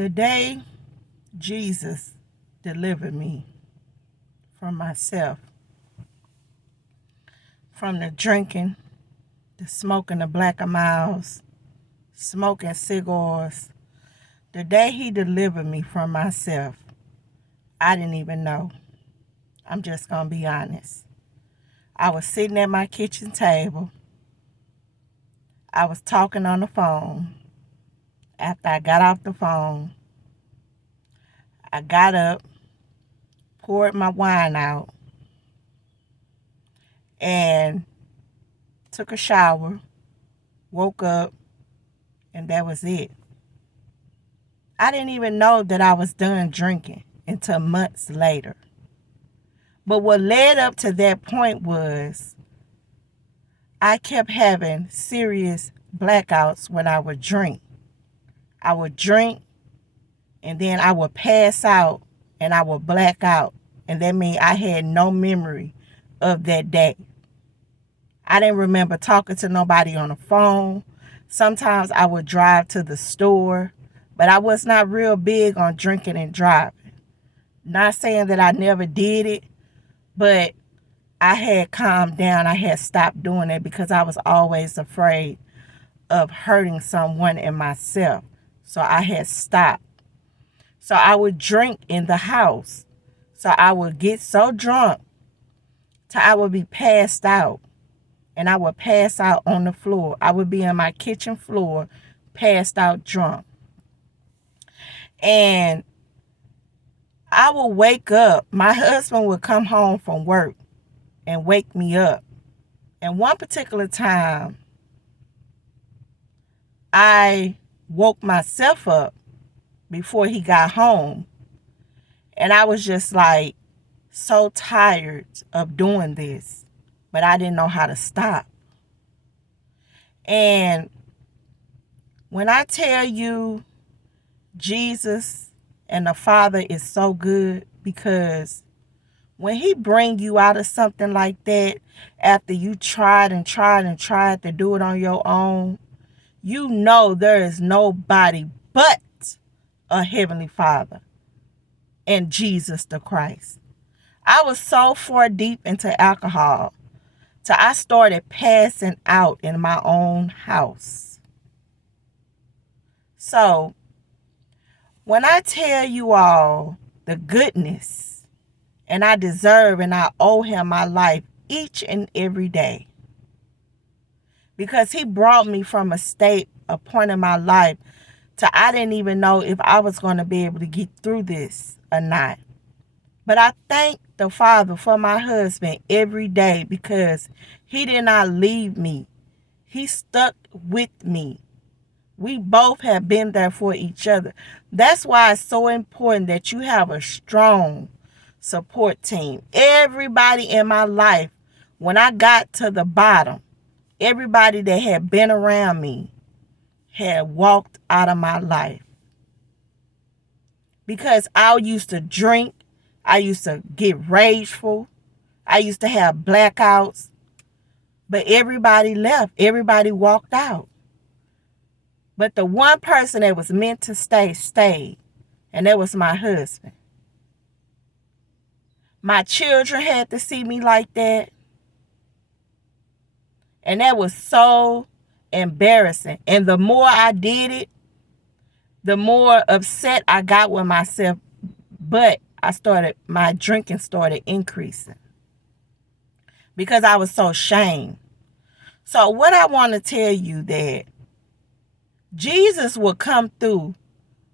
The day Jesus delivered me from myself, from the drinking, the smoking the Black and Milds, smoking cigars, the day he delivered me from myself, I didn't even know. I'm just going to be honest. I was sitting at my kitchen table. I was talking on the phone. After I got off the phone, I got up, poured my wine out, and took a shower, woke up, and that was it. I didn't even know that I was done drinking until months later. But what led up to that point was I kept having serious blackouts when I would drink. I would drink, and then I would pass out, and I would black out. And that means I had no memory of that day. I didn't remember talking to nobody on the phone. Sometimes I would drive to the store, but I was not real big on drinking and driving. Not saying that I never did it, but I had calmed down. I had stopped doing it because I was always afraid of hurting someone and myself. So I had stopped. So I would drink in the house. So I would get so drunk till I would be passed out. And I would pass out on the floor. I would be on my kitchen floor, passed out drunk. And I would wake up. My husband would come home from work and wake me up. And one particular time, I woke myself up before he got home. And I was just like so tired of doing this, but I didn't know how to stop. And when I tell you Jesus and the Father is so good, because when he bring you out of something like that, after you tried to do it on your own, you know there is nobody but a Heavenly Father and Jesus the Christ. I was so far deep into alcohol till I started passing out in my own house. So when I tell you all the goodness, and I deserve and I owe him my life each and every day, because he brought me from a point in my life to I didn't even know if I was going to be able to get through this or not. But I thank the Father for my husband every day, because he did not leave me. He stuck with me. We both have been there for each other. That's why it's so important that you have a strong support team. Everybody in my life, when I got to the bottom, everybody that had been around me had walked out of my life. Because I used to drink, I used to get rageful, I used to have blackouts, but everybody left, everybody walked out. But the one person that was meant to stay, stayed, and that was my husband. My children had to see me like that, and that was so embarrassing. And the more I did it, the more upset I got with myself. But my drinking started increasing because I was so ashamed. So what I want to tell you, that Jesus will come through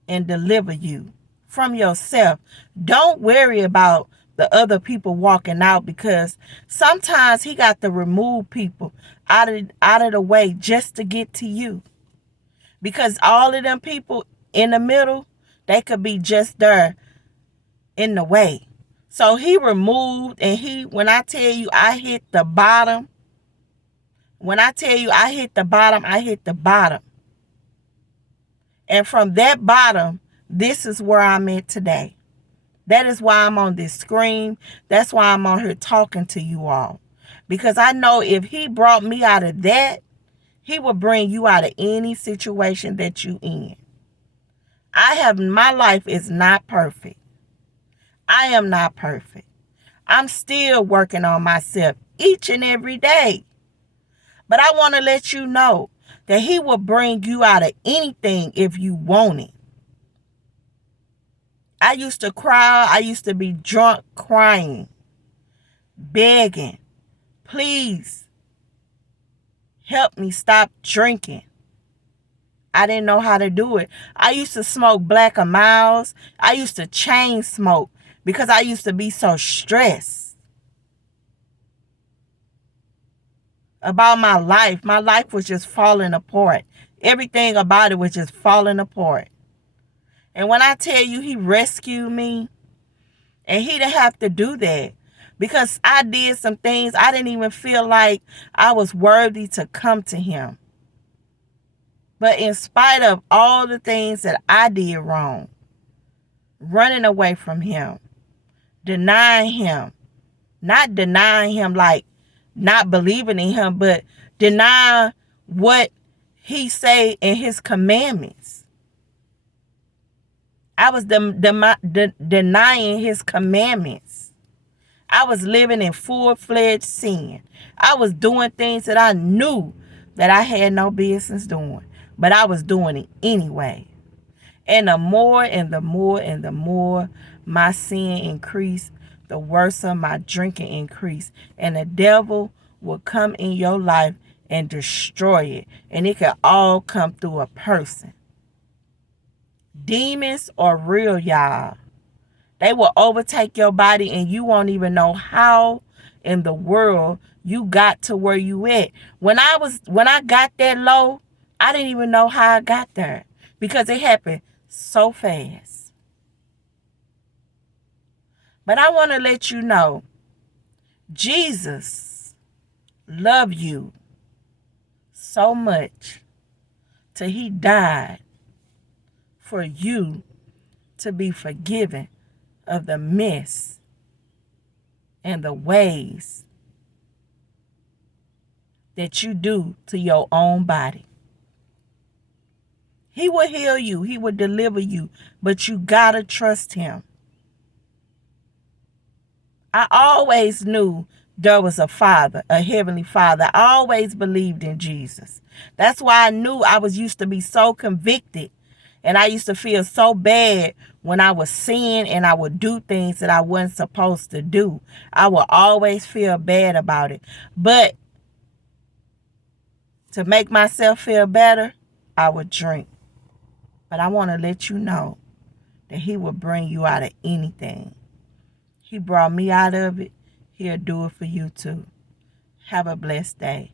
and deliver you from yourself. Don't worry about the other people walking out, because sometimes he got to remove people out of the way just to get to you. Because all of them people in the middle, they could be just there in the way. So he removed, and when I tell you I hit the bottom, I hit the bottom. And from that bottom, this is where I'm at today. That is why I'm on this screen. That's why I'm on here talking to you all. Because I know if he brought me out of that, he will bring you out of any situation that you in. My life is not perfect. I am not perfect. I'm still working on myself each and every day. But I want to let you know that he will bring you out of anything if you want it. I used to cry. I used to be drunk crying, begging, please help me stop drinking. I didn't know how to do it. I used to smoke Black Miles. I used to chain smoke because I used to be so stressed about my life. My life was just falling apart. Everything about it was just falling apart. And when I tell you he rescued me, and he didn't have to do that because I did some things I didn't even feel like I was worthy to come to him. But in spite of all the things that I did wrong, running away from him, denying him, not denying him like not believing in him, but denying what he say in his commandments. I was denying his commandments. I was living in full-fledged sin. I was doing things that I knew that I had no business doing, but I was doing it anyway. And the more and the more and the more my sin increased, the worse my drinking increased. And the devil will come in your life and destroy it. And it can all come through a person. Demons are real, y'all. They will overtake your body and you won't even know how in the world you got to where you at. When I got that low, I didn't even know how I got there because it happened so fast. But I want to let you know, Jesus loved you so much till he died for you to be forgiven of the mess and the ways that you do to your own body. He will heal you. He will deliver you. But you gotta trust him. I always knew there was a Father, a Heavenly Father. I always believed in Jesus. That's why I knew I was used to be so convicted. And I used to feel so bad when I was sin and I would do things that I wasn't supposed to do. I would always feel bad about it. But to make myself feel better, I would drink. But I want to let you know that he will bring you out of anything. He brought me out of it. He'll do it for you too. Have a blessed day.